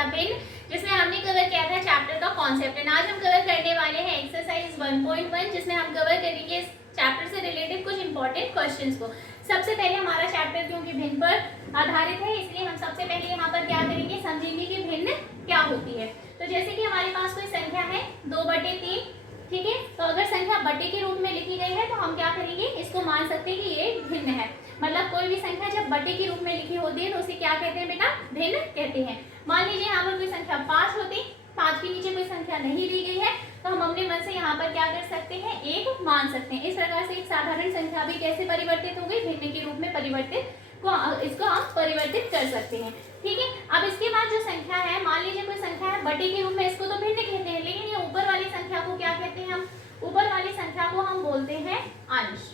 तथा भिन्न, जिसमें हमने कवर किया था चैप्टर का कॉन्सेप्ट। एंड आज हम कवर करने वाले हैं एक्सरसाइज 1.1, जिसमें हम कवर करेंगे इस चैप्टर से रिलेटेड कुछ इंपॉर्टेंट क्वेश्चंस को। सबसे पहले हमारा चैप्टर क्योंकि भिन्न पर आधारित है, इसलिए हम सबसे पहले यहाँ पर क्या करेंगे, समझेंगे कि भिन्न क्या होती है। तो जैसे कि हमारे पास कोई संख्या है 2/3, ठीक है, तो अगर संख्या बटे के रूप में लिखी गई है तो हम क्या करेंगे, इसको मान सकते हैं कि ये भिन्न है। मतलब कोई भी संख्या जब बटे के रूप में लिखी होती है तो उसे क्या कहते हैं बेटा, भिन्न कहते हैं। मान लीजिए यहाँ पर कोई संख्या 5 होती, 5 के नीचे कोई संख्या नहीं दी गई है, तो हम अपने मन से यहाँ पर क्या कर सकते हैं, एक मान सकते हैं। इस प्रकार से एक साधारण संख्या भी कैसे परिवर्तित हो गई, भिन्न के रूप में परिवर्तित, इसको हम परिवर्तित कर सकते हैं। ठीक है, अब इसके बाद जो संख्या है, मान लीजिए कोई संख्या है बटे के रूप में, इसको तो भिन्न कहते हैं, लेकिन ये ऊपर वाली संख्या को क्या कहते हैं, हम ऊपर वाली संख्या को हम बोलते हैं अंश,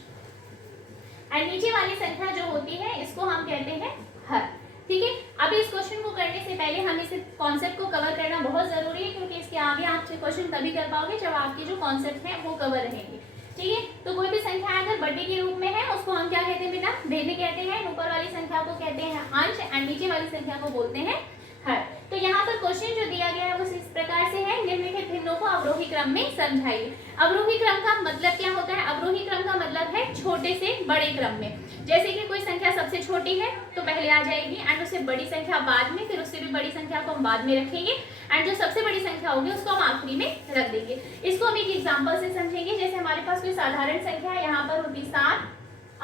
और नीचे वाली संख्या जो होती है इसको हम कहते हैं हर। ठीक है, अभी इस क्वेश्चन को करने से पहले हम इस कॉन्सेप्ट को कवर करना बहुत जरूरी है, क्योंकि इसके आगे आप क्वेश्चन तभी कर पाओगे जब आपके जो कॉन्सेप्ट है वो कवर रहेंगे। ठीक है, तो कोई भी संख्या अगर बटे के रूप में है उसको हम क्या कहते हैं बेटा, भिन्न कहते हैं। ऊपर वाली संख्या को कहते हैं अंश और नीचे वाली संख्या को बोलते हैं हर। तो यहाँ पर क्वेश्चन जो दिया गया है वो इस प्रकार से है, निम्नलिखित भिन्नों को अवरोही क्रम में समझाइए। अवरोही क्रम का मतलब क्या होता है, अवरोही क्रम का मतलब है छोटे से बड़े क्रम में। जैसे कि कोई संख्या सबसे छोटी है तो पहले आ जाएगी, एंड उससे बड़ी संख्या बाद में, फिर उससे भी बड़ी संख्या को हम बाद में रखेंगे, एंड जो सबसे बड़ी संख्या होगी उसको हम आखिरी में रख देंगे। इसको हम एक एग्जाम्पल से समझेंगे। जैसे हमारे पास कोई साधारण संख्या है, यहाँ पर होती 7,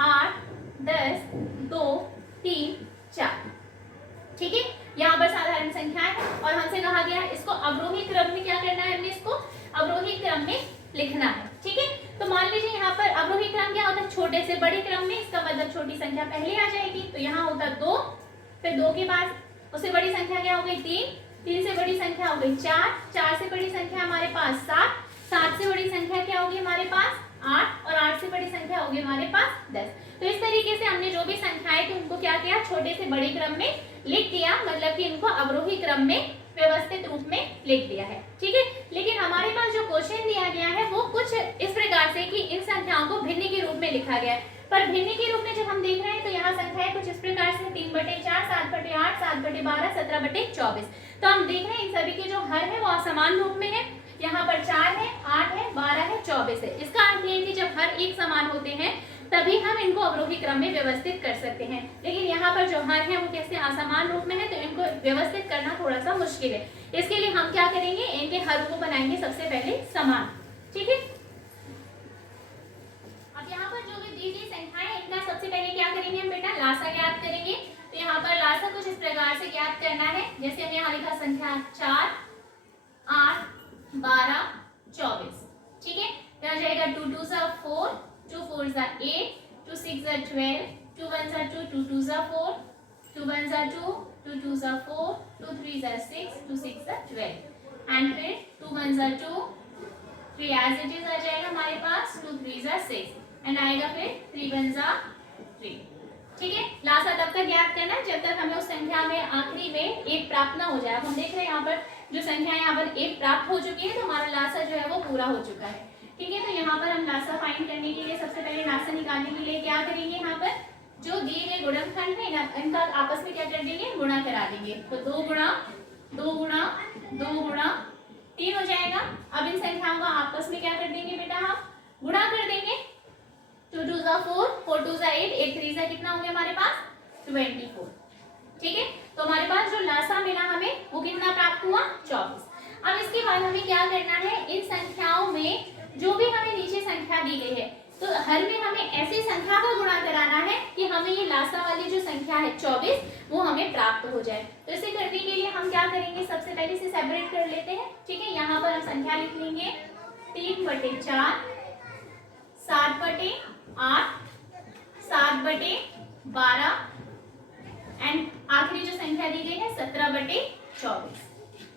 8, 10, 2, 3, 4। ठीक है, यहाँ पर साधारण संख्या है और हमसे कहा गया है इसको अवरोही क्रम में क्या करना है, हमने इसको अवरोही क्रम में लिखना है। ठीक है, तो मान लीजिए यहाँ पर अवरोही क्रम क्या होता है, छोटे से बड़े क्रम में, इसका मतलब छोटी संख्या पहले आ जाएगी। तो यहाँ होता 2, फिर 2 के बाद उससे बड़ी संख्या क्या हो गई 3, 3 से बड़ी संख्या हो गई 4, 4 से बड़ी संख्या हमारे पास 7, 7 से बड़ी संख्या क्या होगी हमारे पास 8, और 8 से बड़ी संख्या होगी हमारे पास 10। तो इस तरीके से हमने जो भी संख्याएं थी उनको क्या किया, छोटे से बड़े क्रम में लिख दिया, मतलब कि इनको अवरोही क्रम में व्यवस्थित रूप में लिख दिया है। ठीक है, लेकिन हमारे पास जो क्वेश्चन दिया गया है वो कुछ इस प्रकार से कि इन संख्याओं को भिन्न के रूप में लिखा गया है। पर भिन्न के रूप में जब हम देख रहे हैं तो यहाँ संख्याएं कुछ इस प्रकार से 3/4, 7/8, 7/12, 17/24। तो हम देख रहे हैं इन सभी के जो हर है वो असमान रूप में है। यहाँ पर 4 है, 8 है, 12 है, 24 है। इसका अर्थ ये है कि जब हर एक समान होते हैं तभी हम इनको अवरोही क्रम में व्यवस्थित कर सकते हैं, लेकिन यहाँ पर जो हर है वो कैसे असमान रूप में है, तो इनको व्यवस्थित करना थोड़ा सा मुश्किल है। इसके लिए हम क्या करेंगे, इनके हर को बनाएंगे सबसे पहले समान। ठीक है, अब यहाँ पर जो भी दी गई संख्याएं है इनका सबसे पहले क्या करेंगे हम बेटा, लासा ज्ञात करेंगे। तो यहाँ पर लासा कुछ इस प्रकार से ज्ञात करना है, जैसे हमने यहाँ लिखा संख्या 4, 8, 12, 24। ठीक है, तो जाएगा 2 2 4, 2 4 8, 2 6 12, 2 1 2, 2 2 4, 2 1 2, 2 2 4, 2 3 6, 2 6 12, एंड फिर 2 1 2, 3 एज इट इज आ जाएगा हमारे पास, 2 3 6, एंड आएगा फिर 3 1 3। ठीक है, लासा तब तक ज्ञात करना जब तक हमें उस संख्या में आखिरी में 1 प्राप्त ना हो जाए। अब हम देख रहे हैं यहाँ पर जो संख्या यहाँ पर 1 प्राप्त हो चुकी है, तो हमारा लासा जो है वो पूरा हो चुका है। ठीक है, तो यहाँ पर हम लासा फाइंड करने के लिए सबसे पहले लासा निकालने के लिए क्या करेंगे, यहाँ पर जो दिए गए गुणनखंड है ना इनका आपस में क्या कर देंगे, गुणा करा देंगे। तो 2 गुणा 2 गुणा 2 गुणा 3 हो जाएगा। अब इन संख्याओं का आपस में क्या कर देंगे बेटा, हम गुणा कर देंगे। 2 2 4, 4 2 8, 8 3 कितना हो गया हमारे पास 24। ठीक है, तो हमारे पास जो लासा मिला हमें वो कितना प्राप्त हुआ 24। अब इसके बाद हमें क्या करना है, इन संख्याओं में जो भी हमें नीचे संख्या दी गई है तो हर में हमें ऐसी संख्या का गुणा कराना है कि हमें ये लासा वाली जो संख्या है 24 वो हमें प्राप्त हो जाए। तो इसे करने के लिए हम क्या करेंगे, सबसे पहले इसे सेपरेट कर लेते हैं। ठीक है, यहाँ पर हम संख्या लिख लेंगे 3/4, 7/8, 7/12, एंड आखिरी जो संख्या दी गई है 17/24।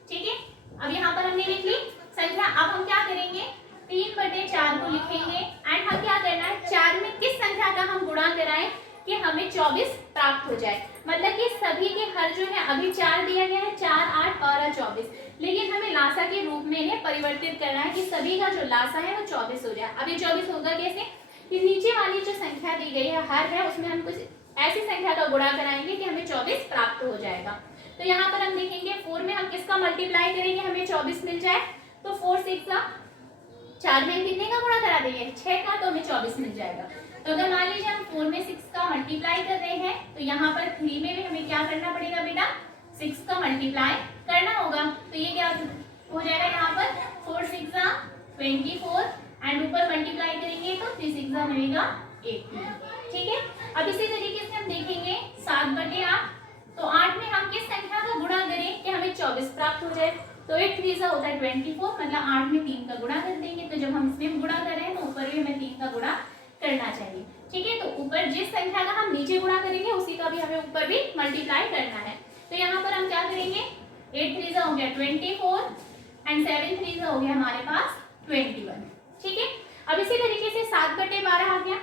ठीक है, अब यहाँ पर हमने लिख ली संख्या। अब हम क्या करेंगे, 3/4 को लिखेंगे, एंड हम क्या करना है, 4 में किस संख्या का हम गुणा कराएं कि हमें 24 प्राप्त हो जाए। मतलब कि सभी के हर जो है अभी 4 दिया गया है, 4 8 12 24, लेकिन हमें लासा के रूप में इन्हें परिवर्तित करना है कि सभी का जो लासा है वो 24 हो जाए। अब ये 24 होगा कैसे, कि नीचे वाली जो संख्या दी गई है हर है उसमें हम कुछ ऐसी संख्या का गुणा कराएंगे कि हमें 24 प्राप्त हो जाएगा। तो यहाँ पर हम देखेंगे 4 में हम किसका मल्टीप्लाई करेंगे, हमें 24 मिल जाए, तो 4 6 का 4 में कितने का गुणा करा देंगे 6 का, तो हमें 24 मिल जाएगा। तो अगर मान लीजिए हम 4 में 6 का मल्टीप्लाई कर रहे हैं तो यहाँ पर 3 में भी हमें क्या करना पड़ेगा बेटा, 6 का मल्टीप्लाई करना होगा। तो ये क्या हो जाएगा, यहाँ पर 4 6 24 एंड ऊपर मल्टीप्लाई करेंगे तो 3 6 मिलेगा 18। ठीक है, अब इसी तरीके से हम देखेंगे 7/8। तो 8 में हम किस संख्या का गुणा करें कि हमें 24 प्राप्त हो जाए, तो 8 3 होता है 24, मतलब 8 में 3 का गुणा कर देंगे। तो जब हम इसमें गुणा कर रहे हैं तो ऊपर भी हमें 3 का गुणा करना चाहिए। ठीक है, तो ऊपर जिस संख्या का हम नीचे गुणा करेंगे उसी का भी हमें ऊपर भी मल्टीप्लाई करना है। तो यहाँ पर हम क्या करेंगे, 8 3 हो गया 24 एंड 7 3 हो गया हमारे पास 21। ठीक है, अब इसी तरीके से 7/12 आ गया।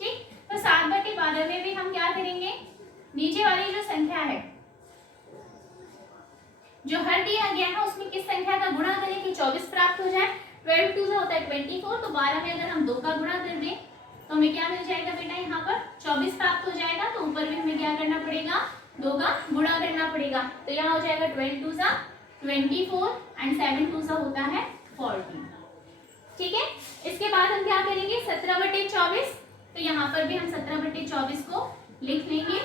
ठीक, तो 7/12 में भी हम क्या करेंगे, नीचे वाली जो संख्या है जो हर दिया गया है उसमें किस संख्या का गुणा करें कि 24 प्राप्त हो जाए। 12 2 होता है 24, तो 12 में अगर हम 2 का गुणा कर दें तो हमें क्या मिल जाएगा बेटा, यहाँ पर 24 प्राप्त हो जाएगा। तो ऊपर भी हमें क्या करना पड़ेगा, 2 का गुणा करना पड़ेगा। तो यहाँ हो जाएगा 12 2 24 एंड 7 2 होता है 40। ठीक है, इसके बाद हम क्या करेंगे 17/24। तो यहाँ पर भी हम 17/24 को लिख लेंगे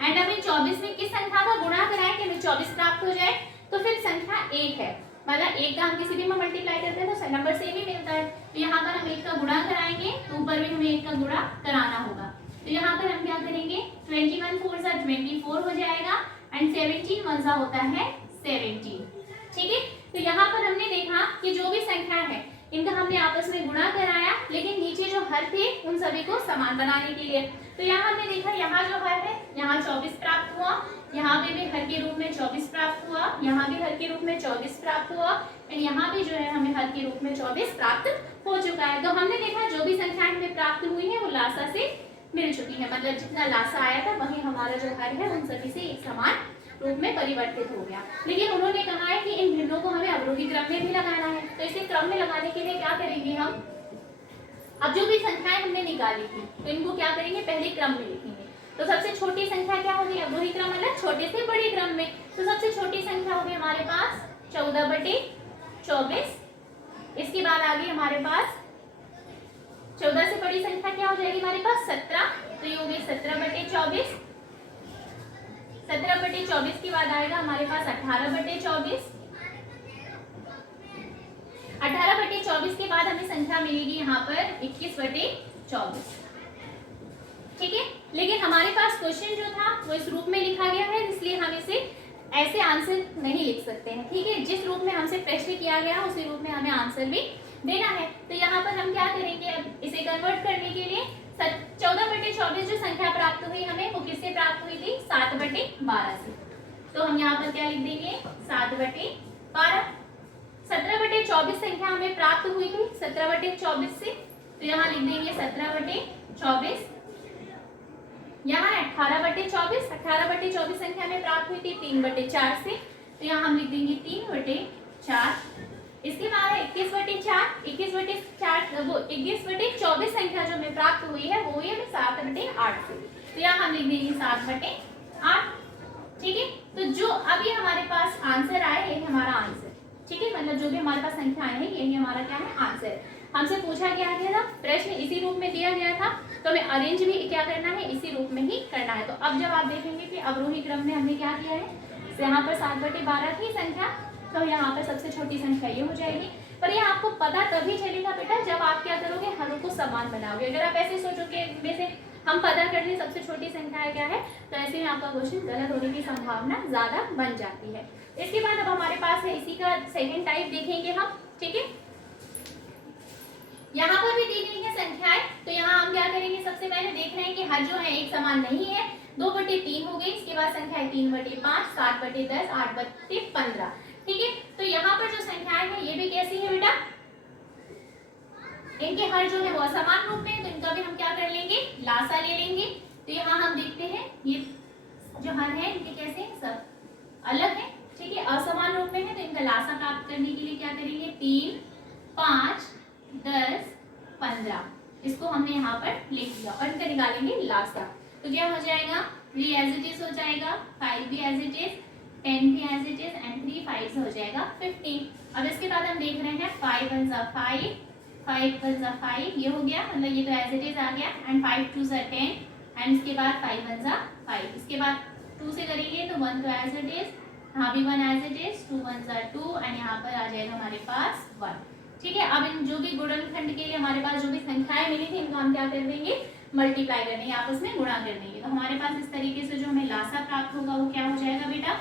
एंड हमें 24 में किस संख्या का गुणा कराए कि हमें 24 प्राप्त हो जाए। तो फिर संख्या 1 है, मतलब 1 का हम किसी भी में मल्टीप्लाई करते हैं तो नंबर सेम ही मिलता है। तो यहाँ पर हम 1 का गुणा कराएंगे तो ऊपर भी हमें 1 का गुणा कराना होगा। तो यहाँ पर हम क्या करेंगे, 21 4 24 हो जाएगा एंड 17 1 होता है 17। ठीक है, तो यहाँ पर हमने देखा कि जो भी संख्या है इनका हमने आपस में गुणा कराया, लेकिन नीचे जो हर थे उन सभी को समान बनाने के लिए। तो यहाँ हमने देखा, यहाँ जो हर है यहाँ 24 प्राप्त हुआ, यहाँ पे भी हर के रूप में 24 प्राप्त हुआ, यहाँ भी हर के रूप में 24 प्राप्त हुआ एंड यहाँ भी जो है हमें हर के रूप में 24 प्राप्त हो चुका है। तो हमने देखा जो भी संख्या हमें प्राप्त हुई है वो लासा से मिल चुकी है, मतलब जितना लासा आया था वही हमारा जो हर है उन सभी से एक समान रूप में परिवर्तित हो गया। लेकिन उन्होंने कहा है कि इन भिन्नों को हमें अवरोही क्रम में भी लगाना है। तो इसे क्रम में लगाने के लिए क्या करेंगे हम, अब जो भी संख्याएं हमने निकाली थी तो इनको क्या करेंगे, पहले क्रम में लिखेंगे। तो सबसे छोटी संख्या क्या होगी, अवरोही क्रम मतलब छोटे से बड़े क्रम में। तो सबसे छोटी संख्या होगी हमारे पास 14/24। इसके बाद आ गई हमारे पास 14 से बड़ी संख्या क्या हो जाएगी हमारे पास 17। तो ये हो गई 17/24। 17/24 के बाद आएगा हमारे पास 18/24। 18/24 के बाद हमें संख्या मिलेगी यहाँ पर 21/24। ठीक है, लेकिन हमारे पास क्वेश्चन जो था वो इस रूप में लिखा गया है, इसलिए हम इसे ऐसे आंसर नहीं लिख सकते हैं। ठीक है, जिस रूप में हमसे प्रश्न किया गया है उसी रूप में हमें आंसर भी देना है। तो यहाँ पर हम क्या करेंगे, अब इसे कन्वर्ट करने के लिए 14/24 जो संख्या प्राप्त हुई हमें वो किससे प्राप्त हुई थी, 7/12 से। तो हम यहाँ पर क्या लिख देंगे 7/12। 17/24 संख्या हमें प्राप्त हुई थी 17/24 से, तो यहाँ लिख देंगे 17/24। यहाँ 18/24, 18/24 संख्या हमें प्राप्त हुई थी 3/4 से, तो यहाँ हम लिख देंगे 3/4। इसके बाद 21/4, 21/4 वो 21/24 संख्या जो हमें प्राप्त हुई है वो है 7/8 से, तो यहाँ हम लिख देंगे 7/8। ठीक है, तो जो अभी हमारे पास आंसर आए यही हमारा आंसर। ठीक है, मतलब जो भी हमारे पास संख्याएं हैं यही हमारा क्या है आंसर। हमसे पूछा गया था, प्रश्न इसी रूप में दिया गया था, तो हमें अरेंज भी क्या करना है, इसी रूप में ही करना है। तो अब जब आप देखेंगे कि अवरोही क्रम में हमने क्या किया है, यहाँ पर 7/12 थी संख्या, तो यहाँ पर सबसे छोटी संख्या ये हो जाएगी। पर ये आपको पता तभी चलेगा बेटा जब आप क्या करोगे, हरों को समान बनाओगे। अगर आप ऐसे सोचोगे में से हम पता कर लें सबसे छोटी संख्या क्या है, तो ऐसे में आपका क्वेश्चन गलत होने की संभावना ज्यादा बन जाती है। इसके बाद अब हमारे पास है इसी का सेकेंड टाइप देखेंगे हम। ठीक है, यहाँ पर भी दी गई है संख्याएं, तो यहाँ हम क्या करेंगे, सबसे पहले देख रहे हैं कि हर जो है एक समान नहीं है। 2/3 हो गई, इसके बाद संख्या है 3/5, 7/10, 8/15। ठीक है, तो यहाँ पर जो संख्याएं हैं ये भी कैसी है बेटा, इनके हर जो है वो असमान रूप में, तो इनका भी हम क्या कर लेंगे, लासा ले लेंगे। तो यहाँ हम देखते हैं ये जो हर है इनके कैसे सब अलग है। ठीक है, असमान रूप में है, तो इनका लासा प्राप्त करने के लिए क्या करेंगे, 3 5 10 15 इसको हमने यहाँ पर लिख दिया और इनका निकालेंगे लासा। तो क्या हो जाएगा 3 एज इट इज हो जाएगा, 5 भी एज इट इज, 10 भी एज इट इज एंड 3 5 हो जाएगा 15। अब इसके बाद हम देख रहे हैं 5 1 जा 5, 5 1 जा 5, ये हो गया, मतलब ये तो एज इट इज आ गया, एंड 5 2 जा 10 एंड इसके बाद 5 1 जा 5। इसके बाद 2 से करेंगे तो 1 तो एज इट इज, यहाँ भी 1 एज इट इज, 2 1 जा 2 एंड यहाँ पर आ जाएगा हमारे पास 1। ठीक है, अब इन जो भी गुणनखंड के लिए हमारे पास जो भी संख्याएं मिली थी इनको हम क्या कर देंगे, मल्टीप्लाई कर देंगे, आपस में गुणा कर देंगे। तो हमारे पास इस तरीके से जो हमें लासा प्राप्त होगा वो क्या हो जाएगा बेटा,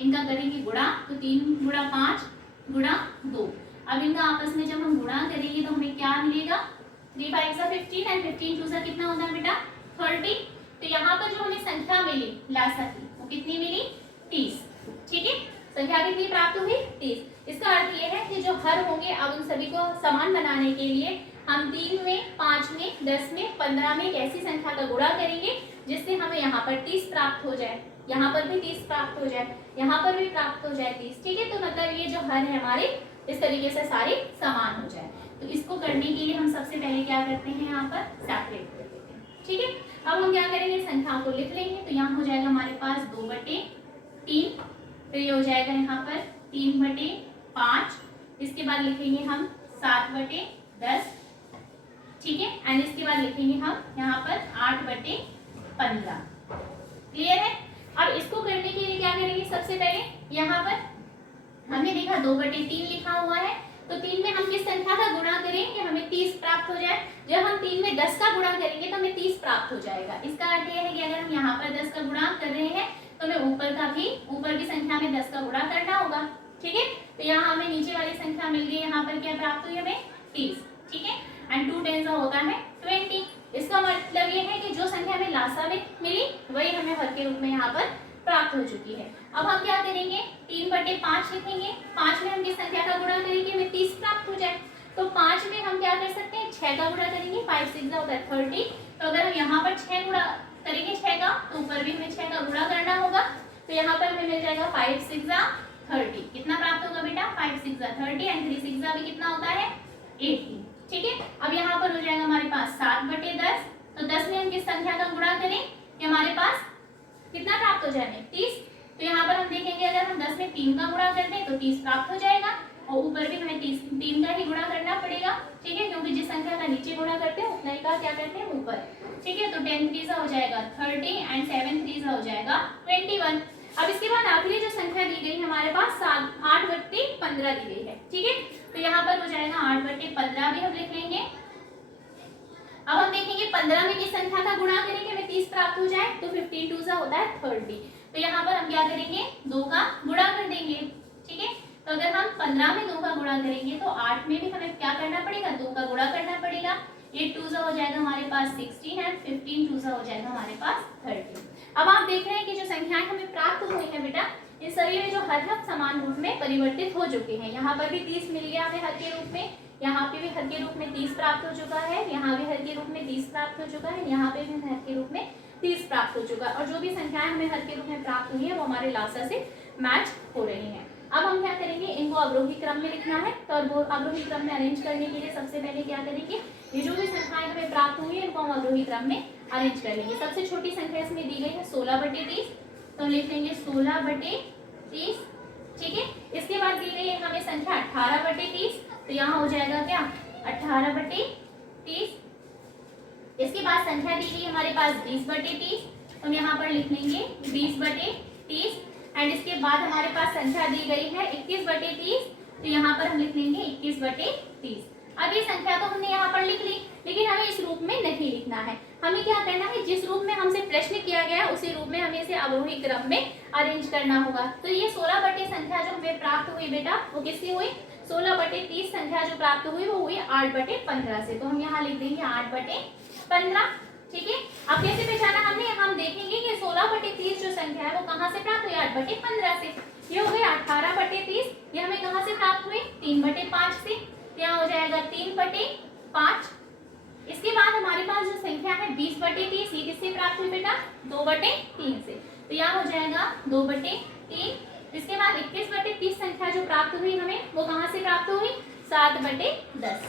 इनका करेंगे गुणा, तो 3 गुणा 5 गुणा 2। अब इनका आपस में जब हम गुणा करेंगे तो हमें क्या मिलेगा, 3 5 सा 15 एंड 15 2 सा कितना होता है बेटा 30। तो यहाँ पर जो हमें संख्या मिली लासा की वो कितनी मिली 30। ठीक है, संख्या कितनी प्राप्त हुई 30। इसका अर्थ ये है कि जो हर होंगे अब उन सभी को समान बनाने के लिए हम 3 में 5 में 10 में 15 में एक ऐसी संख्या का गुणा करेंगे जिससे हमें यहाँ पर 30 प्राप्त हो जाए, यहाँ पर भी 30 प्राप्त हो जाए, यहाँ पर भी प्राप्त हो जाए 30। ठीक है, तो मतलब ये जो हर है हमारे इस तरीके से सारे समान हो जाए। तो इसको करने के लिए हम सबसे पहले क्या करते हैं, यहाँ पर सेपरेट कर देते हैं। ठीक है, अब हम क्या करेंगे, संख्याओं को लिख लेंगे। तो यहाँ हो जाएगा हमारे पास 2/3, फिर ये हो जाएगा यहाँ पर 3/5, इसके बाद लिखेंगे हम 7/10। ठीक है, एंड इसके बाद लिखेंगे हम यहाँ पर 8/15। क्लियर है। अब इसको करने के लिए क्या करेंगे, सबसे पहले यहाँ पर हमने देखा 2/3 लिखा हुआ है, तो 3 में हम किस संख्या का गुणा करें कि हमें 30 प्राप्त हो जाए। जब हम 3 में 10 का गुणा करेंगे तो हमें 30 प्राप्त हो जाएगा। इसका अर्थ यह है कि अगर हम यहाँ पर 10 का गुणा कर रहे हैं तो हमें ऊपर की संख्या में 10 का गुणा करना होगा। ठीक है, तो यहाँ हमें नीचे वाली संख्या मिल गई, यहाँ पर क्या प्राप्त हुई हमें 30। ठीक है, एंड 2 10 होता है 20। इसका मतलब ये है कि जो संख्या हमें लासा में मिली वही हमें हर के रूप में यहाँ पर प्राप्त हो चुकी है। अब हम क्या करेंगे, 3/5 लिखेंगे। 5 में हम किस संख्या का गुणा करेंगे, हमें 30 प्राप्त हो जाए। तो 5 में हम क्या कर सकते हैं, 6 का गुणा करेंगे, 5 6 होता है 30। तो अगर हम यहाँ पर 6 गुणा करेंगे 6 का, तो ऊपर भी हमें 6 का गुणा करना होगा। तो यहाँ पर हमें मिल जाएगा 5 6 30। कितना प्राप्त होगा बेटा, 5 6 30 एंड 3 6 भी कितना होता है 18। ठीक है, अब यहाँ पर हो जाएगा हमारे पास 7/10। तो 10 में हम किस संख्या का गुणा करें कि हमारे पास कितना प्राप्त हो जाए 30। तो यहाँ पर हम देखेंगे अगर हम 10 में 3 का गुणा करते हैं तो 30 प्राप्त हो जाएगा, और ऊपर भी हमें 3 का ही गुणा करना पड़ेगा। ठीक है, क्योंकि जिस संख्या का नीचे गुणा करते हैं उतना ही का क्या करते हैं ऊपर। ठीक है, तो 10 3 हो जाएगा 30 एंड 7 3 हो जाएगा 21। अब इसके बाद आखिरी जो संख्या दी गई हमारे पास 8/15 दी गई है। ठीक है, तो यहाँ पर हो जाएगा 8/15 भी हम लिख लेंगे। अब हम देखेंगे 15 में किस संख्या का गुणा करेंगे हमें 30 प्राप्त हो जाए, तो 15 2 होता है 30। तो यहाँ पर हम क्या करेंगे, 2 का गुणा कर देंगे। ठीक है, तो अगर हम 15 में 2 का गुणा करेंगे तो 8 में भी हमें क्या करना पड़ेगा, 2 का गुणा करना पड़ेगा। 8 2 हो जाएगा हमारे पास 16 है, 15 2 हो जाएगा हमारे पास 30। अब आप देख रहे हैं कि जो संख्याएं हमें प्राप्त हुई है बेटा, इन सभी में जो हर समान रूप में परिवर्तित हो चुके हैं। यहाँ पर भी 30 मिल गया हमें हर के रूप में, यहाँ पे भी हर के रूप में 30 प्राप्त हो चुका है, यहाँ भी हर के रूप में 30 प्राप्त हो चुका है, यहाँ पे भी हर के रूप में 30 प्राप्त हो चुका है। और जो भी संख्याएं हमें हर के रूप में प्राप्त हुई है वो हमारे लासा से मैच हो रही हैं। अब हम क्या करेंगे, इनको अवरोही क्रम में लिखना है। तो अवरोही क्रम में अरेंज करने के लिए सबसे पहले क्या करेंगे, ये जो भी संख्याएं हमें प्राप्त हुई है इनको हम अवरोही क्रम में अरेंज कर लेंगे। सबसे छोटी संख्या इसमें दी गई है 16/30, तो हम लिख लेंगे 16/30। ठीक है, इसके बाद दी गई है हमें संख्या 18/30, तो यहाँ हो जाएगा क्या 18/30। इसके बाद संख्या दी गई हमारे पास 20/30, तो हम यहाँ पर लिख लेंगे 20/30। एंड इसके बाद हमारे पास संख्या दी गई है 21/30, तो यहाँ पर हम लिख लेंगे 21/30। अब ये संख्या तो हमने यहाँ पर लिख ली, लेकिन हमें इस रूप में नहीं लिखना है। हमें क्या करना है, जिस रूप में हमसे प्रश्न किया गया उसी रूप में हमें इसे अवरोही क्रम में अरेंज करना होगा। तो ये 16 संख्या जो हमें प्राप्त हुई बेटा वो किससे हुई, 16/30 संख्या जो प्राप्त हुई वो हुई 8/15 से। तो हम यहाँ लिख देंगे 8/15। ठीक है, अब कैसे पहचाना हमने, हम देखेंगे कि 16/30 जो संख्या है वो कहाँ से प्राप्त हुई, 8/15 से। ये हो गई 18/30, ये हमें कहाँ से प्राप्त हुई, 3/5 से। यहाँ हो जाएगा 3/5। इसके बाद हमारे पास जो संख्या है 20/30, ये किससे प्राप्त हुई बेटा, 2/3 से। तो यहाँ हो जाएगा 2/3। इसके बाद 21/30 संख्या जो प्राप्त हुई हमें वो कहाँ से प्राप्त हुई, 7/10।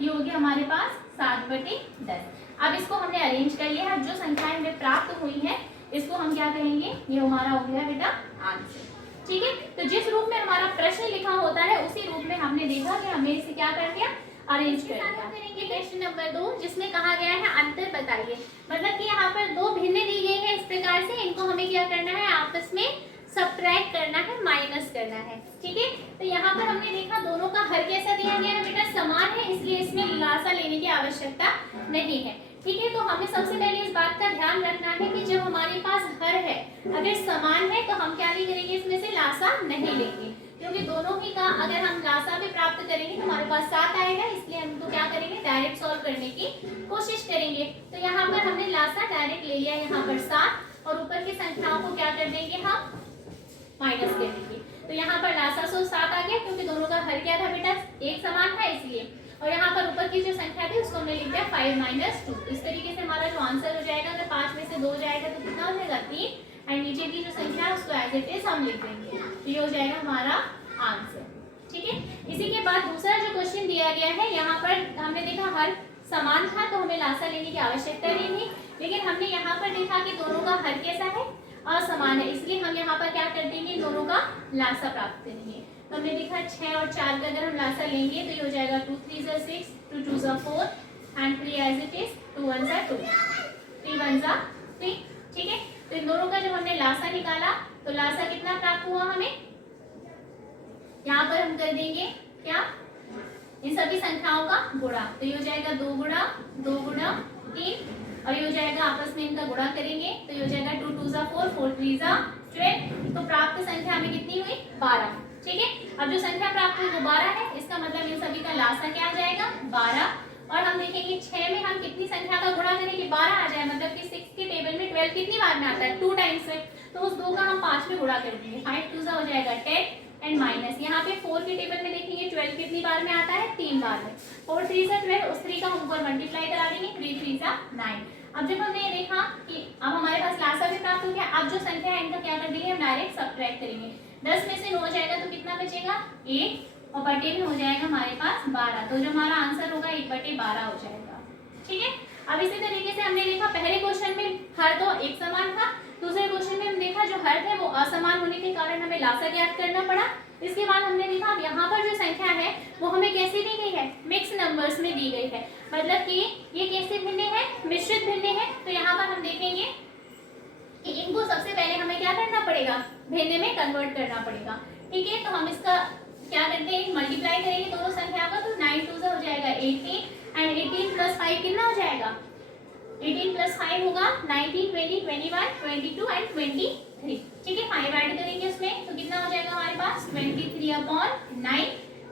ये हो गया हमारे पास 7/10। अब इसको हमने अरेंज कर लिया है। जो संख्याएं हमें प्राप्त हुई है इसको हम क्या कहेंगे, ये हमारा हो गया बेटा आंसर। ठीक है, तो जिस रूप में हमारा प्रश्न लिखा होता है उसी रूप में हमने देखा कि हमें इसे क्या कर दिया, अरेंज कर दिया। करेंगे क्वेश्चन नंबर 2 जिसमें कहा गया है अंतर बताइए। मतलब कि यहाँ पर दो भिन्न दी गई है इस प्रकार से, इनको हमें क्या करना है, आपस में सबट्रैक्ट करना है, माइनस करना है। ठीक है, तो यहाँ पर हमने देखा दोनों का हर कैसा दिया गया है बेटा, समान है, इसलिए इसमें लासा लेने की आवश्यकता नहीं है। ठीक है, तो हमें सबसे पहले इस बात का ध्यान रखना है कि जब हमारे पास हर है, अगर समान है तो हम क्या नहीं करेंगे, इसमें से लासा नहीं लेंगे, क्योंकि दोनों ही का अगर हम लासा भी प्राप्त करेंगे तो हमारे पास 7 आएगा, इसलिए हम तो क्या करेंगे, डायरेक्ट सॉल्व करने की कोशिश करेंगे। तो यहाँ पर हमने लासा डायरेक्ट ले लिया, यहाँ पर 7 और ऊपर की संख्याओं को क्या कर देंगे, हम माइनस कर देंगे। तो यहाँ पर लासा 7 आ गया, क्योंकि दोनों का हर क्या था बेटा, एक समान था इसलिए। और यहाँ पर ऊपर की जो संख्या थी उसको हमने लिख दिया 5 - 2। इस तरीके से हमारा जो आंसर हो जाएगा, अगर 5 में से 2 जाएगा तो कितना हो जाएगा, 3, एंड नीचे की जो संख्या है उसको एज इट इज हम लिख देंगे, तो ये हो जाएगा हमारा आंसर। ठीक है, इसी के बाद दूसरा जो क्वेश्चन दिया गया है, यहाँ पर हमने देखा हर समान था तो हमें लासा लेने की आवश्यकता नहीं थी, लेकिन हमने यहाँ पर देखा कि दोनों का हर कैसा है, असमान है, इसलिए हम यहाँ पर क्या कर देंगे, दोनों का लासा प्राप्त करेंगे। तो हमने देखा 6 और 4 का अगर हम लासा लेंगे तो ये हो जाएगा 2 × 3 = 6, 2 × 2 = 4 एंड 3 एज इट इज, 2 × 1 = 2, 3 × 1 = 3। ठीक है, तो इन दोनों का जब हमने लासा निकाला तो लासा कितना प्राप्त हुआ हमें, यहाँ पर हम कर देंगे क्या, इन सभी संख्याओं का गुणा, तो ये हो जाएगा 2 × 2 × 3, और ये हो जाएगा आपस में इनका गुणा करेंगे तो ये हो जाएगा 2 × 2 = 4, 4 × 3 = 12। तो प्राप्त संख्या हमें कितनी हुई, 12। ठीक है, अब जो संख्या प्राप्त हुई वो 12 है, इसका मतलब इन सभी का लासा क्या आ जाएगा, 12। और हम देखेंगे 6 में हम कितनी संख्या का गुणा करेंगे, 12 आ जाए, मतलब कि 6 के टेबल में 12 कितनी बार में आता है, 2 टाइम्स में, तो उस 2 का हम 5 में गुणा कर देंगे, 5 × 2 = हो जाएगा 10 एंड माइनस, यहाँ पे 4 के टेबल में देखेंगे 12 कितनी बार में आता है, 3 बार में, 4 × 3 = 12, उस 3 का हम ऊपर मल्टीप्लाई करा देंगे, 3 × 3 = 9। अब जब हमने देखा कि अब हमारे पास लासा भी प्राप्त हो गया, अब जो संख्या है इनका क्या कर देंगे, हम डायरेक्ट सबट्रैक्ट करेंगे। 10 में से 9 जाएगा तो कितना बचेगा, 1, और बटे में हो जाएगा हमारे पास 12, तो जो हमारा आंसर होगा 1/12 हो जाएगा। ठीक है, अब इसी तरीके से हमने देखा पहले क्वेश्चन में हर तो एक समान था, दूसरे क्वेश्चन में हम देखा जो हर थे वो असमान होने के कारण हमें लासा ज्ञात करना पड़ा। इसके बाद हमने देखा अब यहाँ पर जो संख्या है वो हमें कैसे दी गई है, मिक्स नंबर्स में दी गई है, मतलब कि ये कैसे भिन्न है, मिश्रित भिन्न है। तो यहाँ पर हम देखेंगे कि इनको सबसे पहले हमें क्या करना पड़ेगा, भिन्न में कन्वर्ट करना पड़ेगा। ठीक है, तो हम इसका क्या करते हैं, मल्टीप्लाई करेंगे दोनों संख्या का, तो 9 × 2 = हो जाएगा 18 एंड 18 + 5 कितना हो जाएगा, 18 + 5 होगा 19, 20, 21, 22 एंड 23। ठीक है, 5 ऐड करेंगे उसमें तो कितना हो जाएगा हमारे पास 23/9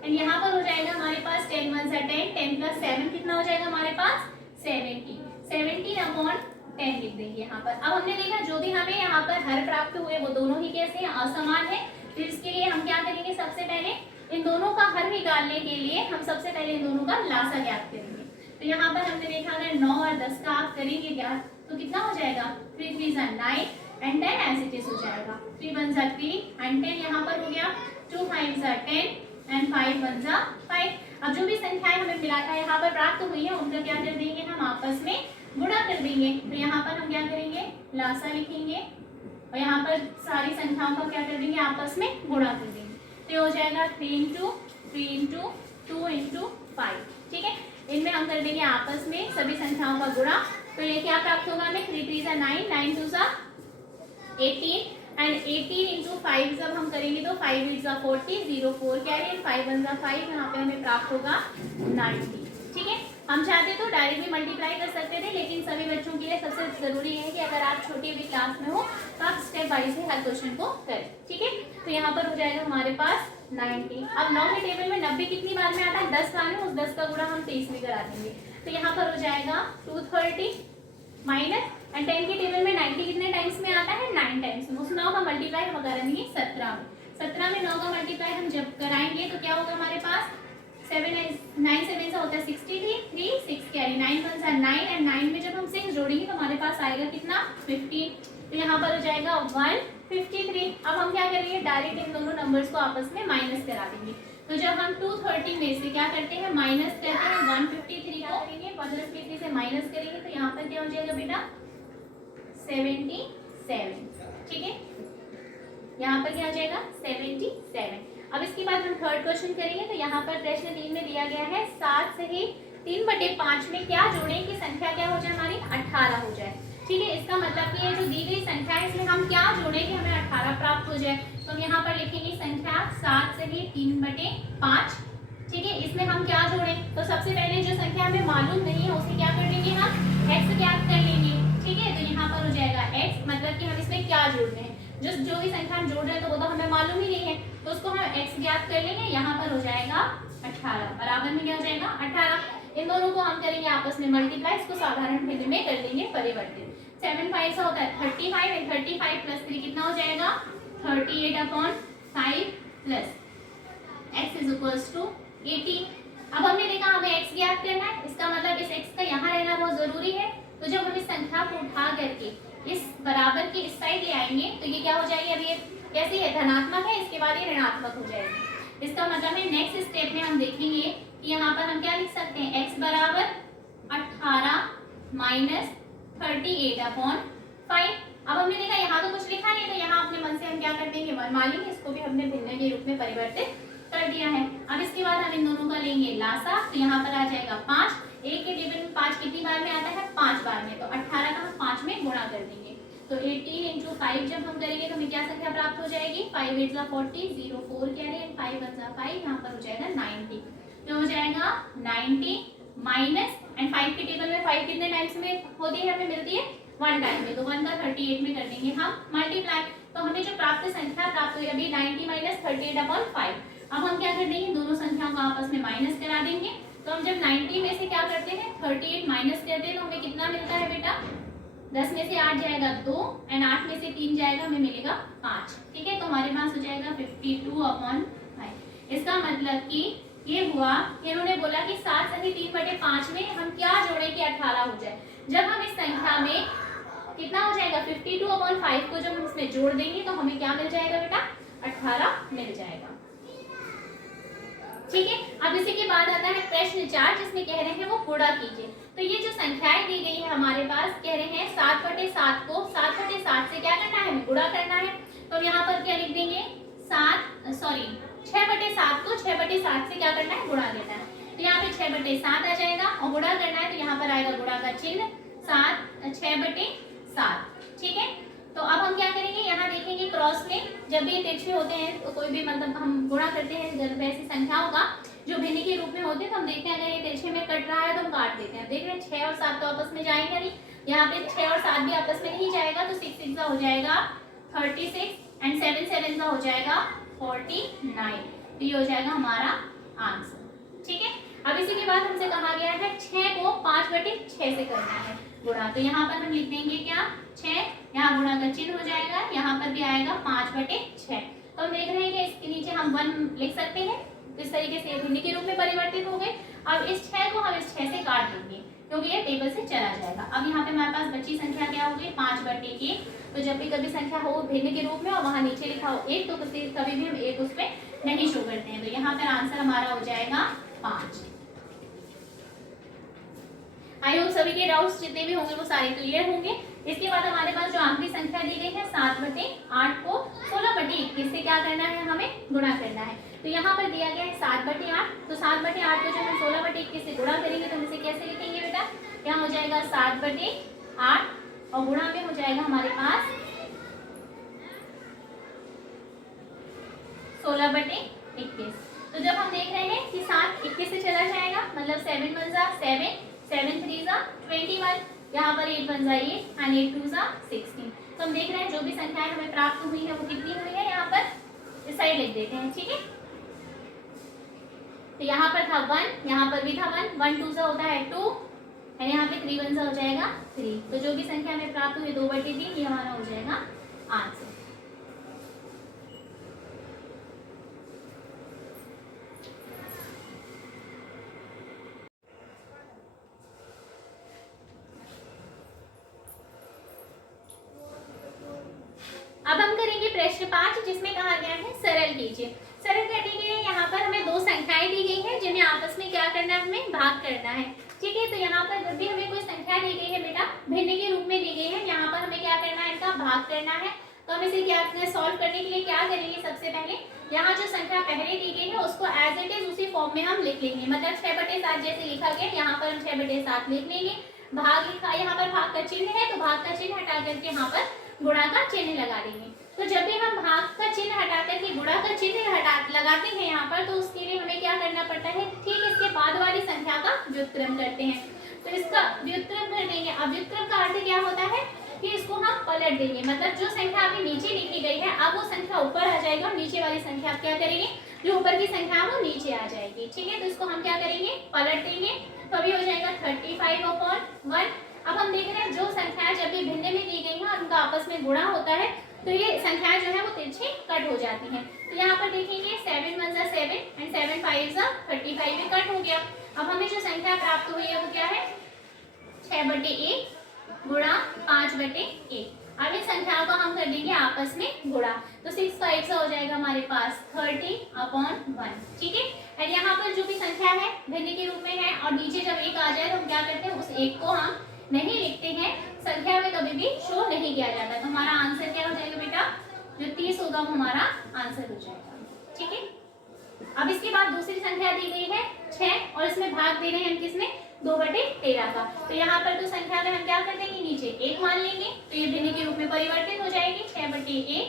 एंड यहाँ पर हो जाएगा हमारे पास 10 × 1 = 10, 10 + 7 कितना हो जाएगा हमारे पास 70, 17/10 लिख देंगे यहाँ पर। अब हमने देखा जो भी हमें यहाँ पर हर प्राप्त हुए वो दोनों ही कैसे हैं, असमान है, तो इसके लिए हम क्या करेंगे, सबसे पहले इन दोनों का हर निकालने के लिए हम सबसे पहले इन दोनों का लासा ज्ञात करेंगे। तो यहाँ पर हमने देखा अगर 9 और 10 का आप करेंगे ज्ञात तो कितना हो जाएगा, 3 × 3 = 9 एंड 10 एज इट इज हो जाएगा, 3 × 1 = 3 एंड 10 यहाँ पर हो गया, 2 × 5 = 10 एंड 5 × 1 = 5। अब जो भी संख्याएं हमें मिलाकर यहाँ पर प्राप्त हुई है उनका क्या कर देंगे, हम आपस में गुणा कर देंगे। तो यहाँ पर हम क्या करेंगे, लासा लिखेंगे और यहाँ पर सारी संख्याओं का क्या कर देंगे, आपस में गुणा कर देंगे, तो हो जाएगा 3 × 3 × 2 × 5। ठीक है, इनमें हम कर देंगे आपस में सभी संख्याओं का गुणा, तो ये क्या प्राप्त होगा हमें, 3 × 3 = 9, 9 × 2 = 18 एंड 18 × 5 जब हम करेंगे तो 5 × 8 = 40, 0 4 कैरी, 5 × 1 = 5, यहाँ पे हमें प्राप्त होगा 90। ठीक है, हम चाहते तो डायरेक्टली मल्टीप्लाई कर सकते थे, लेकिन सभी बच्चों के लिए सबसे जरूरी है कि अगर आप छोटी भी क्लास में हो तो आप स्टेप वाइज ही हर क्वेश्चन को करें। ठीक है, तो यहाँ पर हो जाएगा हमारे पास 90। अब 9 के टेबल में 90 कितनी बार में आता है, 10 बार में, उस 10 का गुणा हम 23 में करा देंगे, तो यहाँ पर हो जाएगा 230 माइनस, एंड 10 के टेबल में 90 कितने टाइम्स में आता है, 9 टाइम्स में, उस 9 का मल्टीप्लाई हम करा देंगे 17 में, 17 में 9 का मल्टीप्लाई हम जब कराएंगे तो क्या होगा हमारे पास, 9 7 से होता है 63, 3 6 कैरी, 9 × 1 = 9 एंड 9 में जब हम 6 जोड़ेंगे तो हमारे पास आएगा कितना, 15, तो यहाँ पर हो जाएगा 153। अब हम क्या करेंगे, डायरेक्ट इन दोनों नंबर्स को आपस में माइनस करा देंगे, तो तो जब हम 230 में से क्या करते हैं माइनस करते हैं 153 को करेंगे, प्लस में से माइनस करेंगे तो यहाँ पर क्या हो जाएगा बेटा 77। ठीक है, यहाँ पर क्या हो जाएगा 77। अब इसके बाद हम थर्ड क्वेश्चन करेंगे। तो यहाँ पर प्रश्न 3 में दिया गया है 7 से ही 3/5 में क्या जोड़ें कि संख्या क्या हो जाए हमारी 18 हो जाए। ठीक है, इसका मतलब कि ये जो दी गई संख्या है इसमें हम क्या जोड़ें कि हमें 18 प्राप्त हो जाए। तो हम यहाँ पर लिखेंगे संख्या 7 से ही 3/5। ठीक है, इसमें हम क्या जोड़ें, तो सबसे पहले जो संख्या हमें मालूम नहीं है उसे क्या कर लेंगे हम x ज्ञात कर लेंगे। ठीक है, तो यहाँ पर हो जाएगा x, मतलब कि हम इसमें क्या जोड़ रहे हैं, जो भी संख्या हम जोड़ रहे हैं तो वो तो हमें मालूम ही नहीं है, तो उसको हम x ज्ञात कर लेंगे। यहाँ पर हो जाएगा 18, बराबर में क्या हो जाएगा 18। इन दोनों को हम करेंगे आपस में मल्टीप्लाई, इसको साधारण भेद में कर लेंगे परिवर्तित। 7 5 से होता है 35 एंड 35 प्लस 3 कितना हो जाएगा 38/5 plus x is equals to 80। अब हमने देखा हमें x ज्ञात करना है, इसका मतलब इस x का यहाँ रहना बहुत जरूरी है। तो जब हम इस संख्या को उठा करके इस बराबर की इस साइड ले आएंगे तो ये क्या हो जाएगी, अब ये कैसी है धनात्मक है, इसके बाद ये ऋणात्मक हो जाएगी। इसका मतलब है नेक्स्ट स्टेप में हम देखेंगे कि यहाँ पर हम क्या लिख सकते हैं x बराबर 18 माइनस 38/5। अब हमने देखा यहाँ तो कुछ लिखा नहीं, तो यहाँ अपने मन से हम क्या कर देंगे मान लेंगे, इसको भी हमने भिन्न के रूप में परिवर्तित कर दिया है। अब इसके बाद हम इन दोनों का लेंगे लासा, तो यहाँ पर आ जाएगा 5। एक के टेबल में 5 कितनी बार में आता है 5 बार में, तो 18 का हम 5 में गुणा कर देंगे। तो 18 × 5 जब हम करेंगे तो हमें क्या संख्या प्राप्त हो जाएगी 5 8 40, 0 4 कैरी एंड 5 1 5, यहाँ पर हो जाएगा 90। तो हो जाएगा 90 माइनस एंड 5 के टेबल में 5 कितने टाइम्स में होती है हमें मिलती है 1 टाइम में, तो 1 का 38 में कर देंगे हम मल्टीप्लाई। तो हमें जो प्राप्त संख्या प्राप्त हुई अभी 90 माइनस 38/5। अब हम क्या कर देंगे दोनों संख्याओं को आपस में माइनस करा देंगे। तो हम जब 90 में से क्या करते हैं 38 माइनस करते हैं तो हमें कितना मिलता है बेटा 10 में से 8 जाएगा 2 एंड 8 में से 3 जाएगा, हमें मिलेगा 5। ठीक है, तो हमारे पास हो जाएगा 52/5। इसका मतलब कि ये हुआ, इन्होंने बोला कि 7 से 3/5 में हम क्या जोड़े कि 18 हो जाए। जब हम इस संख्या में कितना हो जाएगा 52/5 को जब हम इसमें जोड़ देंगे तो हमें क्या मिल जाएगा बेटा 18 मिल जाएगा। ठीक है, अब इसी के बाद आता है प्रश्न 4 जिसमें कह रहे हैं वो गुणा कीजिए। तो ये जो संख्याएं दी गई है हमारे पास कह रहे हैं 7/7 को 7/7 से क्या करना है हमें गुणा करना है। तो यहाँ पर क्या लिख देंगे 6/7 को 6/7 से क्या करना है गुणा देना है। तो यहाँ पे 6/7 आ जाएगा और गुणा करना है तो यहाँ पर आएगा गुणा का चिन्ह 6/7। ठीक है, तो अब हम क्या करेंगे यहाँ देखेंगे क्रॉस में जब भी तिरछे होते हैं तो कोई भी मतलब हम गुणा करते हैं वैसी संख्याओं का जो भिन्न के रूप में होते हैं तो हम देखते हैं अगर ये तिरछे में कट रहा है तो हम काट देते हैं। देख रहे हैं 6 और 7 तो आपस में जाएंगे नहीं, यहाँ पे 6 और 7 भी आपस में नहीं जाएगा, तो 6 6 हो जाएगा 36 एंड 7 7 हो जाएगा 49। तो ये हो जाएगा हमारा आंसर। ठीक है, अब इसी के बाद हमसे कहा गया है 6 को 5/6 से करना है गुणा। तो यहाँ पर हम लिख देंगे क्या 6, यहाँ गुणा का चिन्ह हो जाएगा, यहाँ पर भी आएगा 5/6। तो हम देख रहे हैं कि इसके नीचे हम 1 लिख सकते हैं, तो इस तरीके से भिन्न के रूप में परिवर्तित हो गए। अब इस 6 को हम इस 6 से काट देंगे क्योंकि ये टेबल से चला जाएगा। अब यहाँ पे हमारे पास बची संख्या क्या होगी 5/1। तो जब भी कभी संख्या हो भिन्न के रूप में और वहाँ नीचे लिखा हो 1 तो कभी भी हम 1 उस पर नहीं शो करते हैं। तो यहाँ पर आंसर हमारा हो जाएगा 5। आई होप सभी के डाउट्स जितने भी होंगे वो सारे क्लियर होंगे। इसके बाद हमारे पास जो आखिरी संख्या दी गई है 7/8 को 16/21 से क्या करना है हमें गुणा करना है। तो यहाँ पर दिया गया है 7/8, तो 7/8 को जब हम 16/21 से गुणा करेंगे तो हम इसे कैसे लिखेंगे बेटा, यहाँ हो जाएगा 7/8 और गुणा में हो जाएगा हमारे पास 16/21। तो जब हम देख रहे हैं कि 7 21 से चला जाएगा मतलब 7 1 7, 7 3 21, यहाँ पर 8 1 8 एंड 8 2 16। तो हम देख रहे हैं जो भी संख्याएं हमें प्राप्त हुई है वो कितनी हुई है, यहाँ पर इस साइड लिख देते हैं। ठीक है, तो यहाँ पर था 1, यहाँ पर भी था 1, 1 2 होता है 2 एंड यहाँ पे 3 1 हो जाएगा 3। तो जो भी संख्या हमें प्राप्त हुई 2/3 ये हमारा हो जाएगा आंसर। अब हम करेंगे प्रश्न 5 जिसमें कहा गया है सरल कीजिए। सरल करने के लिए यहाँ पर हमें दो संख्याएं दी गई हैं जिन्हें आपस में क्या करना है, हमें भाग करना है। ठीक है, तो यहाँ पर जब भी हमें कोई संख्या दी गई है बेटा, भिन्न के रूप में दी गई है, यहाँ पर हमें क्या करना है, इनका भाग करना है। तो हम इसे क्या सॉल्व करने के लिए क्या करेंगे, सबसे पहले यहाँ जो संख्या पहले दी गई है उसको एज इट इज उसी फॉर्म में हम लिख लेंगे। मतलब 6/7 जैसे लिखा गया, यहाँ पर हम 6/7 लिख लेंगे। भाग लिखा, यहाँ पर भाग का चिन्ह है तो भाग का चिन्ह हटा करके यहाँ पर गुणा का चिन्ह लगा देंगे। तो जब भी हम भाग का चिन्ह हटा करके गुणा का चिन्ह लगाते हैं यहाँ पर, तो उसके लिए हमें क्या करना पड़ता है, ठीक इसके बाद वाली संख्या का व्युत्क्रम करते हैं। तो इसका व्युत्क्रम कर देंगे। अब व्युत्क्रम का अर्थ क्या होता है कि इसको हम पलट देंगे। मतलब जो संख्या अभी नीचे लिखी गई है, अब वो संख्या ऊपर आ जाएगा और नीचे वाली संख्या क्या करेंगे, जो ऊपर की संख्या वो नीचे आ जाएगी। ठीक है, तो इसको हम क्या करेंगे, पलट देंगे। तो अभी हो जाएगा 35/1। अब हम देख रहे हैं जो संख्या जब भी भिन्न में दी गई है उनका आपस में गुणा होता है तो ये संख्याएं जो है वो तिरछी कट हो जाती हैं। तो यहाँ पर देखेंगे 7 1 जा 7 एंड 7 5 जा 35 में कट हो गया। अब हमें जो संख्या प्राप्त हुई है वो क्या है, 6/1 गुणा 5/1। अब इस संख्याओं का हम कर देंगे आपस में गुणा। तो 6 5 हो जाएगा हमारे पास 30/1। ठीक है, और यहाँ पर जो भी संख्या है भिन्न के रूप में है और नीचे जब एक आ जाए तो हम क्या करते हैं, उस एक को हम नहीं लिखते हैं, संख्या में कभी भी शो नहीं किया जाता। तो हमारा आंसर क्या हो जाएगा बेटा, जो 30 होगा वो हमारा आंसर हो जाएगा। ठीक है, अब इसके बाद दूसरी संख्या दी गई है 6 और इसमें भाग दे रहे हैं हम किसमें, 2/13 का। तो यहाँ पर तो संख्या में हम क्या कर देंगे, नीचे 1 मान लेंगे तो ये भिन्न के रूप में परिवर्तित हो जाएगी। 6/1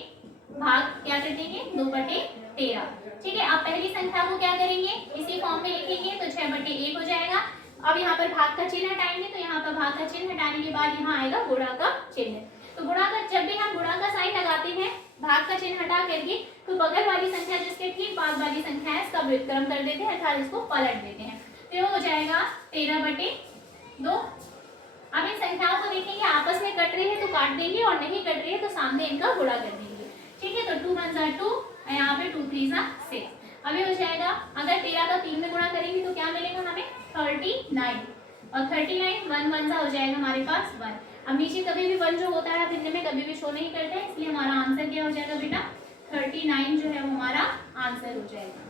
भाग क्या कर देंगे, 2/13। ठीक है, अब पहली संख्या को क्या करेंगे, इसी फॉर्म में लिखेंगे तो 6/1 हो जाएगा। अब यहाँ पर भाग का चिन्ह हटाएंगे तो यहाँ पर भाग का चिन्ह हटाने के बाद यहाँ आएगा गुणा का चिन्ह। तो गुणा का, जब भी हम गुणा का साइन लगाते हैं भाग का चिन्ह हटा करके, तो बगल वाली संख्या जिसके ठीक बाद वाली संख्या है इसका व्युत्क्रम कर देते हैं, अर्थात इसको पलट देते हैं। तो ये हो जाएगा 13/2। अब इन संख्याओं को देखेंगे आपस में कट रही है तो काट देंगे और नहीं कट रही है तो सामने इनका गुणा कर देंगे। ठीक है, तो 2 1 जा 2 और यहाँ पे 2 3 जा 6। अभी हो जाएगा, अगर 13 का 3 में गुणा करेंगे तो क्या मिलेगा हमें, 39। और 39 1 1 सा हो जाएगा हमारे पास 1। अब नीचे कभी भी 1 जो होता है भिन्न में कभी भी शो नहीं करता है, इसलिए हमारा आंसर क्या हो जाएगा बेटा, 39 जो है वो हमारा आंसर हो जाएगा।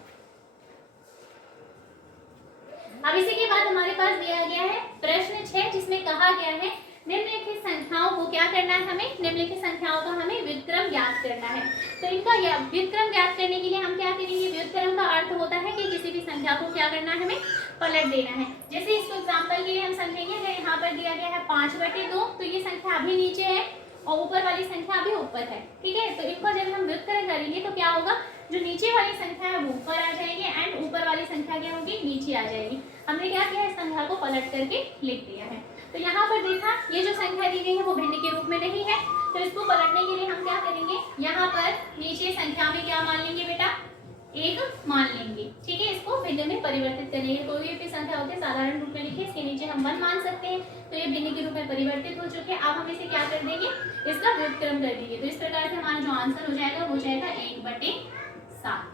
अब इसी के बाद हमारे पास दिया गया है प्रश्न 6 जिसमें कहा गया है निम्नलिखित संख्याओं को क्या करना है, हमें निम्नलिखित संख्याओं का हमें व्युत्क्रम ज्ञात करना है। तो इनका व्युत्क्रम ज्ञात करने के लिए हम क्या करेंगे, व्युत्क्रम का अर्थ होता है कि किसी भी संख्या को क्या करना है, हमें पलट देना है। जैसे इसको एग्जांपल के लिए हम समझेंगे, अगर यहाँ पर दिया गया है 5/2 तो ये संख्या अभी नीचे है और ऊपर वाली संख्या अभी ऊपर है। ठीक है, तो इनको जब हम व्युत्क्रम करेंगे तो क्या होगा, जो नीचे वाली संख्या है वो ऊपर आ जाएगी एंड ऊपर वाली संख्या क्या होगी, नीचे आ जाएगी। हमने क्या किया, इस संख्या को पलट करके लिख दिया है। तो यहाँ पर देखा, ये जो संख्या दी गई है वो भिन्न के रूप में नहीं है, तो इसको पलटने के लिए हम क्या करेंगे, यहाँ पर नीचे संख्या में क्या मान लेंगे बेटा, 1 मान लेंगे। ठीक है, इसको भिन्न में परिवर्तित करेंगे। कोई भी संख्या होती है साधारण रूप में लिखे, इसके नीचे हम 1 मान सकते हैं, तो ये भिन्न के रूप में परिवर्तित हो चुके हैं। अब हम इसे क्या कर देंगे, इसका व्युत्क्रम कर देंगे। तो इस प्रकार से हमारा जो आंसर हो जाएगा वो जाएगा 1/7।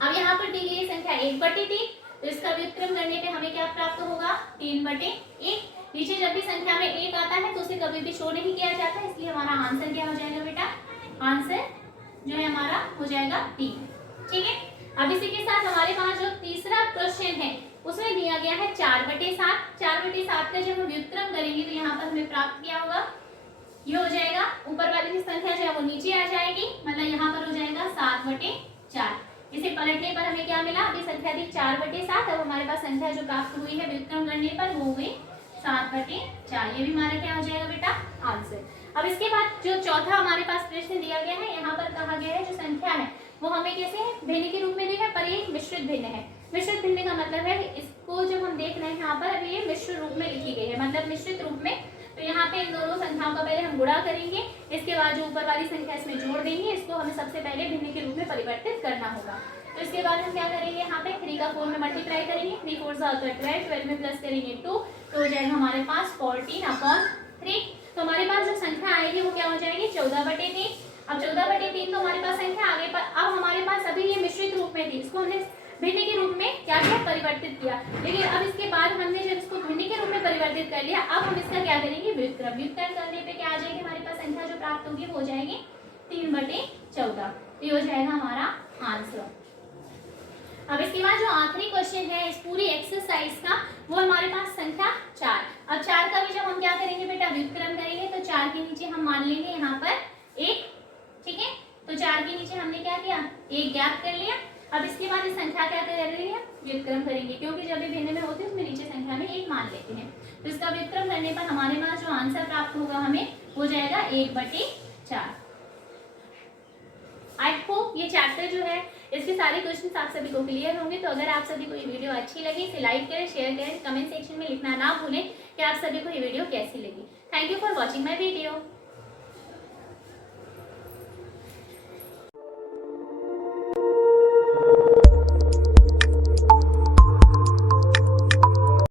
अब यहाँ पर दी गई संख्या 1/3, तो इसका व्युत्क्रम करने पे हमें क्या प्राप्त होगा, 3/1। नीचे जब भी संख्या में 1 आता है तो उसे कभी भी शो नहीं किया जाता, इसलिए हमारा आंसर क्या हो जाएगा बेटा, आंसर जो है हमारा हो जाएगा 3। ठीक है, अब इसी के साथ हमारे पास जो तीसरा क्वेश्चन है उसमें दिया गया है 4/7। 4/7 का जब हम व्युत्क्रम करेंगे तो यहाँ पर हमें प्राप्त क्या होगा, ये हो जाएगा, ऊपर वाली की संख्या जो है वो नीचे आ जाएगी, मतलब यहाँ पर हो जाएगा 7/4। इसे पलटने पर हमें क्या मिला, अभी संख्या थी 4/7, अब हमारे पास संख्या जो प्राप्त हुई है व्युत्क्रम करने पर वो हुई 7/4। ये भी हमारा क्या हो जाएगा बेटा, आंसर। अब इसके बाद जो चौथा हमारे पास प्रश्न दिया गया है, यहाँ पर कहा गया है जो संख्या है वो हमें कैसे है, भिन्न के रूप में दी है पर ये मिश्रित भिन्न है। मिश्रित भिन्न का मतलब है इसको जब हम देख रहे हैं यहाँ पर, अभी ये मिश्र रूप में लिखी गई है, मतलब मिश्रित रूप में। तो यहाँ पे इन दोनों संख्याओं का पहले हम गुणा करेंगे, इसके बाद जो ऊपर वाली संख्या इसमें जोड़ देंगे, इसको हमें सबसे पहले भिन्न के रूप में परिवर्तित करना होगा। तो इसके बाद हम क्या करेंगे, यहाँ पे 3 का 4 में मल्टीप्लाई करेंगे, 3 4 से 12, 12 में प्लस करेंगे 2, तो हो जाएगा हमारे पास 14/3। तो हमारे पास जो संख्या आएगी वो क्या हो जाएगी, 14/3। अब 14/3 तो हमारे पास संख्या आगे पर, अब हमारे पास अभी ये मिश्रित रूप में थी, इसको हमने भिन्न के रूप में क्या किया, परिवर्तित किया। लेकिन अब इसके बाद हमने जब इसको भिन्न के रूप में परिवर्तित कर लिया, अब हम इसका क्या करेंगे, व्युत्क्रम। व्युत्क्रम करने पे क्या आ जाएगी, हमारे पास संख्या जो प्राप्त होगी वो हो जाएगी 3/14। तो ये हो जाएगा हमारा आंसर। अब इसके बाद जो आखिरी क्वेश्चन है इस पूरी एक्सरसाइज का वो हमारे पास संख्या 4। अब 4 का भी जब हम क्या करेंगे बेटा व्युत्क्रम करेंगे तो 4 के नीचे हम मान लेंगे यहाँ पर 1, ठीक है। तो 4 के नीचे हमने क्या किया, 1 ज्ञात कर लिया। अब इसके बाद इस संख्या क्या कर रही है, व्युत्क्रम करेंगे, क्योंकि जब भी भिन्न में होती है उसमें नीचे संख्या में 1 मान लेते हैं। तो इसका व्युत्क्रम करने पर हमारे पास जो आंसर प्राप्त होगा हमें हो जाएगा 1/4। आई होप ये चैप्टर जो है इसके सारे क्वेश्चंस आप सभी को क्लियर होंगे। तो अगर आप सभी को ये वीडियो अच्छी लगी इसे लाइक करें, शेयर करें, कमेंट सेक्शन में लिखना ना भूलें कि आप सभी को ये वीडियो कैसी लगी। Thank you for watching my video.